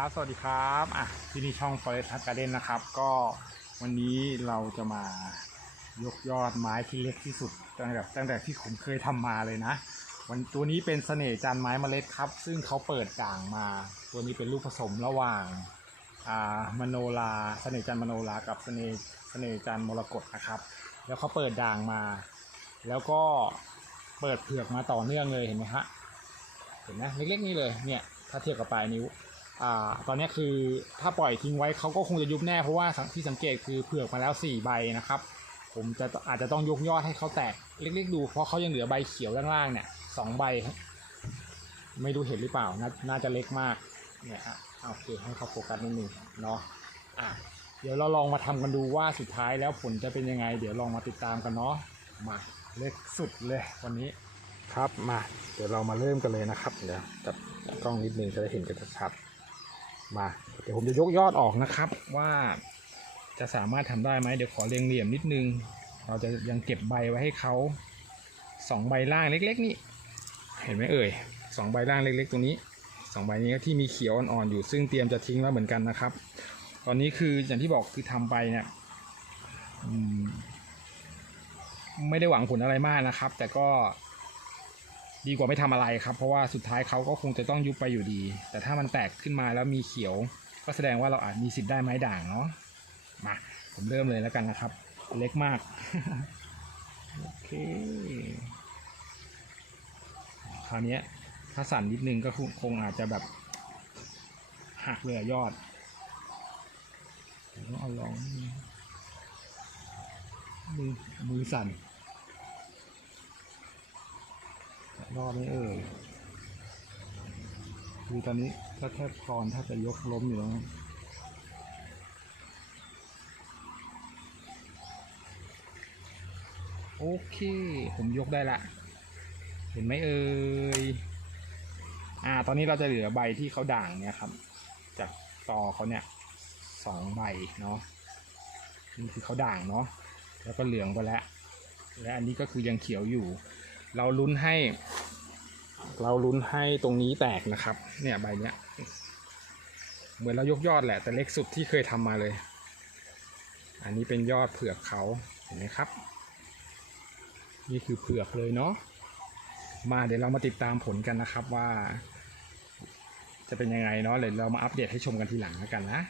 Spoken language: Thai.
ครับสวัสดีครับอะที่นี่ช่อง Forest Garden นะครับ ก็วันนี้เราจะมายกยอดไม้ที่เล็กที่สุดตั้งแต่ตั้งแต่ที่ผมเคยทำมาเลยนะ วันตัวนี้เป็นเสน่ห์จันไม้เมล็ดครับ ซึ่งเขาเปิดด่างมา ตัวนี้เป็นลูกผสมระหว่างอ่ามโนลาเสน่ห์จันมโนลากับเสน่ห์เสน่ห์จันมรกตนะครับ แล้วเขาเปิดด่างมา แล้วก็เปิดเผือกมาต่อเนื่องเลยเห็นไหมฮะเห็นไหมเล็กๆนี่เลยเนี่ยถ้าเทียบกับปลายนิ้ว อ่าตอนนี้คือถ้าปล่อยทิ้งไว้เขาก็คงจะยุบแน่เพราะว่าที่สังเกตคือเผือกมาแล้ว 4 ใบนะครับ ผมจะอาจจะต้องยกยอดให้เขาแตกเล็กๆดูเพราะเขายังเหลือใบเขียวด้านล่างเนี่ยสองใบ ไม่รู้เห็นหรือเปล่าน,น่าจะเล็กมากเนี่ยฮะโอเคให้เขาโฟกัสนิดนึงเนาะอะเดี๋ยวเราลองมาทำกันดูว่าสุดท้ายแล้วผลจะเป็นยังไง เดี๋ยวลองมาติดตามกันเนาะมาเล็กสุดเลยวันนี้ครับมา เดี๋ยวเรามาเริ่มกันเลยนะครับเดี๋ยวจับกล้องนิดนึงจะได้เห็นกันชัดๆ มาเดี๋ยวผมจะยกยอดออกนะครับว่าจะสามารถทำได้ไหมเดี๋ยวขอเรียงเหลี่ยมนิดนึง เราจะยังเก็บใบไว้ให้เขาสองใบล่างเล็ก ๆ นี่ เห็นไหมเอ่ยสองใบล่างเล็ก ๆ ตรงนี้สองใบนี้ที่มีเขียวอ่อนๆอยู่ซึ่งเตรียมจะทิ้งแล้วเหมือนกันนะครับ ตอนนี้คืออย่างที่บอกคือทำไปเนี่ยไม่ได้หวังผลอะไรมากนะครับ แต่ก็ ดีกว่าไม่ทำอะไรครับ เพราะว่าสุดท้ายเขาก็คงจะต้องยุบไปอยู่ดี แต่ถ้ามันแตกขึ้นมาแล้วมีเขียว ก็แสดงว่าเราอาจมีสิทธิ์ได้ไม้ด่างเนาะมาผมเริ่มเลยแล้วกันนะครับ เล็กมากโอเคคราวนี้ถ้าสั่นนิดนึงก็คงอาจจะแบบหักเลยอยอดต้องเอาลองมือมือสั่น รอดไหมเอ่ยคือตอนนี้ถ้าแทบคอนถ้าจะยกล้มอยู่แล้วโอเค ผมยกได้ละ เห็นไหมเอ่ยอ่า ตอนนี้เราจะเหลือใบที่เขาด่างเนี่ยครับ จากตอเขาเนี่ยสองใบเนาะนี่คือเขาด่างเนาะแล้วก็เหลืองไปแล้วและอันนี้ก็คือยังเขียวอยู่ เราลุ้นให้ เราลุ้นให้ตรงนี้แตกนะครับ เนี่ยใบเนี้ย เหมือนเรายกยอดแหละ แต่เล็กสุดที่เคยทำมาเลย อันนี้เป็นยอดเผือกเขาเห็นไหมครับ นี่คือเผือกเลยเนาะมาเดี๋ยวเรามาติดตามผลกันนะครับว่า จะเป็นยังไงเนาะเดี๋ยวเรามาอัปเดตให้ชมกันทีหลังแล้วกันนะ